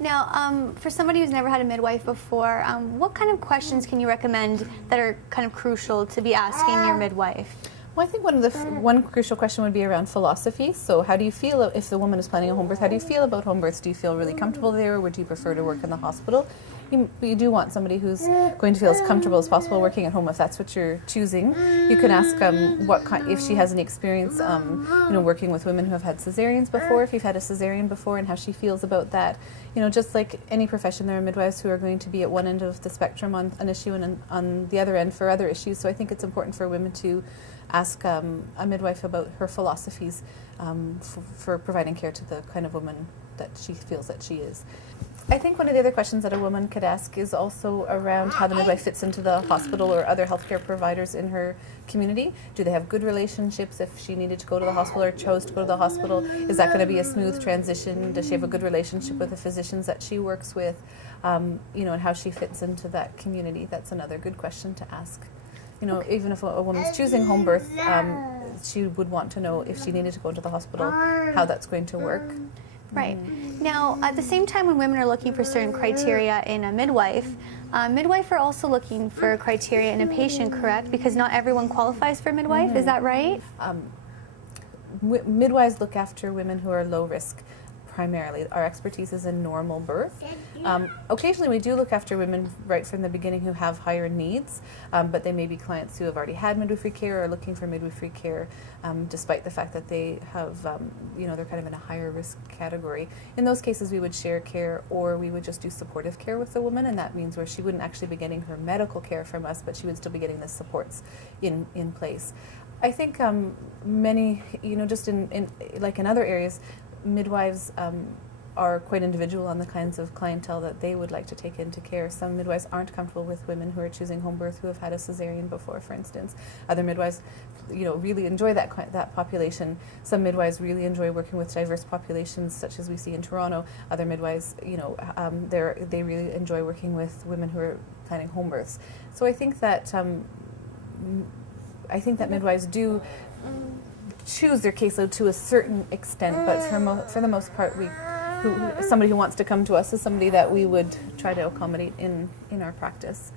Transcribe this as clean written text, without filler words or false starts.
Now, for somebody who's never had a midwife before, what kind of questions can you recommend that are kind of crucial to be asking your midwife? Well, I think one crucial question would be around philosophy. So how do you feel if the woman is planning a home birth? How do you feel about home births? Do you feel really comfortable there, or would you prefer to work in the hospital? You do want somebody who's going to feel as comfortable as possible working at home if that's what you're choosing. You can ask if she has any experience working with women who have had cesareans before, if you've had a cesarean before, and how she feels about that. Just like any profession, there are midwives who are going to be at one end of the spectrum on an issue and on the other end for other issues. So I think it's important for women to ask a midwife about her philosophies for providing care to the kind of woman that she feels that she is. I think one of the other questions that a woman could ask is also around how the midwife fits into the hospital or other healthcare providers in her community. Do they have good relationships if she needed to go to the hospital or chose to go to the hospital? Is that going to be a smooth transition? Does she have a good relationship with the physicians that she works with? And how she fits into that community? That's another good question to ask. Even if a woman's choosing home birth, she would want to know if she needed to go to the hospital, how that's going to work. Right. Now, at the same time when women are looking for certain criteria in a midwife, midwife are also looking for criteria in a patient, correct? Because not everyone qualifies for midwife, is that right? Midwives look after women who are low risk primarily. Our expertise is in normal birth. Occasionally we do look after women right from the beginning who have higher needs, but they may be clients who have already had midwifery care or are looking for midwifery care despite the fact that they have, they're kind of in a higher risk category. In those cases we would share care, or we would just do supportive care with the woman, and that means where she wouldn't actually be getting her medical care from us, but she would still be getting the supports in place. I think many, just in other areas, midwives are quite individual on the kinds of clientele that they would like to take into care. Some midwives aren't comfortable with women who are choosing home birth who have had a cesarean before, for instance. Other midwives, really enjoy that population. Some midwives really enjoy working with diverse populations, such as we see in Toronto. Other midwives, they really enjoy working with women who are planning home births. So I think that midwives do choose their caseload to a certain extent, but for the most part, somebody who wants to come to us is somebody that we would try to accommodate in our practice.